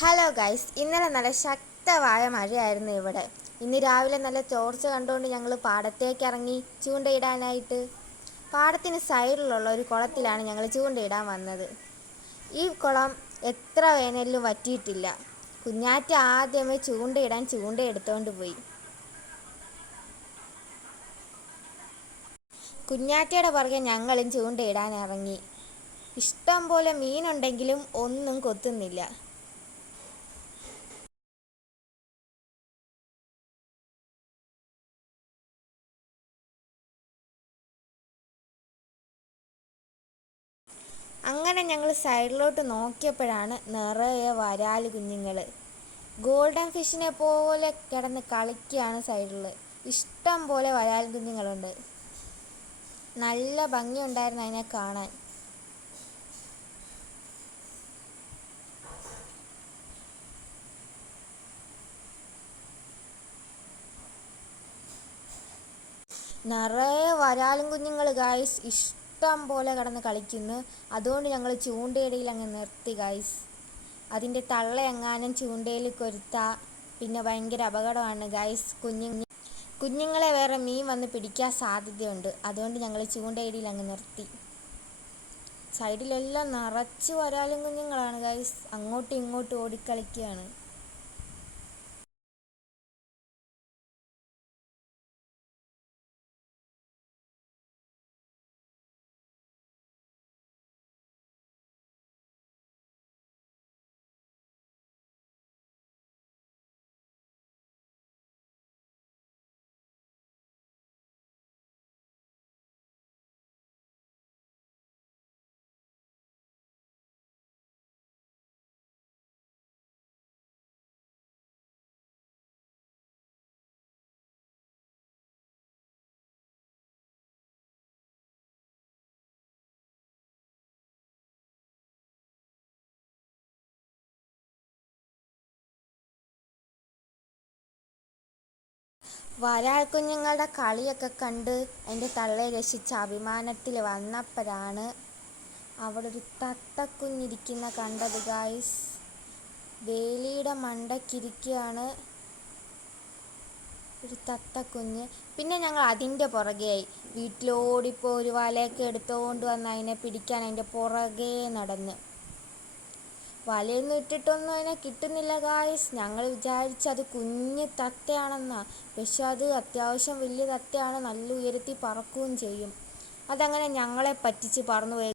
Hello guys, ഇന്നലെ നല്ല ശക്തമായ മഴയായിരുന്നു ഇവിടെ. ഇന്ന് രാവിലെ നല്ല ചോർച്ച കണ്ടുകൊണ്ട് ഞങ്ങൾ പാടത്തേക്ക് ഇറങ്ങി ചൂണ്ടയിടാനായിട്ട്. പാടത്തിന് സൈഡിലുള്ള ഒരു കുളത്തിലാണ് ഞങ്ങൾ ചൂണ്ടയിടാൻ വന്നത്. ഈ കുളം എത്ര വേനലിലും വറ്റിയിട്ടില്ല. കുഞ്ഞാറ്റ ആദ്യമേ ചൂണ്ടയിടാൻ ചൂണ്ടയെടുത്തോണ്ട് പോയി. കുഞ്ഞാറ്റയുടെ പുറകെ ഞങ്ങളും ചൂണ്ടയിടാൻ ഇറങ്ങി. ഇഷ്ടം പോലെ മീനുണ്ടെങ്കിലും ഒന്നും കൊത്തുന്നില്ല. അങ്ങനെ ഞങ്ങൾ സൈഡിലോട്ട് നോക്കിയപ്പോഴാണ് നിറയെ വരാല് കുഞ്ഞുങ്ങൾ ഗോൾഡൻ ഫിഷിനെ പോലെ കിടന്ന് കളിക്കുകയാണ് സൈഡിൽ. ഇഷ്ടം പോലെ വരാൽ കുഞ്ഞുങ്ങളുണ്ട്. നല്ല ഭംഗിയുണ്ടായിരുന്നു അതിനെ കാണാൻ. നിറയെ വരാലും കുഞ്ഞുങ്ങൾ ഗായ്സ് ഇഷ്ടം പോലെ കിടന്ന് കളിക്കുന്നു. അതുകൊണ്ട് ഞങ്ങൾ ചൂണ്ടയിടയിൽ അങ്ങ് നിർത്തി ഗായ്സ്. അതിൻ്റെ തള്ളയെങ്ങാനും ചൂണ്ടയിൽ കൊരുത്താൽ പിന്നെ ഭയങ്കര അപകടമാണ് ഗായ്സ്. കുഞ്ഞുങ്ങളെ വേറെ മീൻ വന്ന് പിടിക്കാൻ സാധ്യതയുണ്ട്. അതുകൊണ്ട് ഞങ്ങൾ ചൂണ്ടയിടയിൽ അങ്ങ് നിർത്തി. സൈഡിലെല്ലാം നിറച്ച് വരാലും കുഞ്ഞുങ്ങളാണ് ഗായ്സ്. അങ്ങോട്ടും ഇങ്ങോട്ടും ഓടിക്കളിക്കുകയാണ്. വരാൽ കുഞ്ഞുങ്ങളുടെ കളിയൊക്കെ കണ്ട് അതിൻ്റെ തള്ളയെ രക്ഷിച്ച അഭിമാനത്തിൽ വന്നപ്പോഴാണ് അവിടെ ഒരു തത്തക്കുഞ്ഞിരിക്കുന്ന കണ്ടത് ഗായ്സ്. വേലിയുടെ മണ്ടയ്ക്കിരിക്കുകയാണ് ഒരു തത്തക്കുഞ്ഞ്. പിന്നെ ഞങ്ങൾ അതിൻ്റെ പുറകെയായി. വീട്ടിലോടിപ്പോൾ ഒരു വലയൊക്കെ എടുത്തുകൊണ്ട് വന്ന് അതിനെ പിടിക്കാൻ അതിൻ്റെ പുറകെ നടന്ന്. വലയൊന്നും ഇട്ടിട്ടൊന്നും അതിനെ കിട്ടുന്നില്ല ഗായ്സ്. ഞങ്ങൾ വിചാരിച്ചത് കുഞ്ഞ് തത്തയാണെന്നാ. പക്ഷെ അത് അത്യാവശ്യം വലിയ തത്തയാണ്. നല്ല ഉയരത്തിൽ പറക്കുകയും ചെയ്യും. അതങ്ങനെ ഞങ്ങളെ പറ്റിച്ച് പറന്നു പോയി.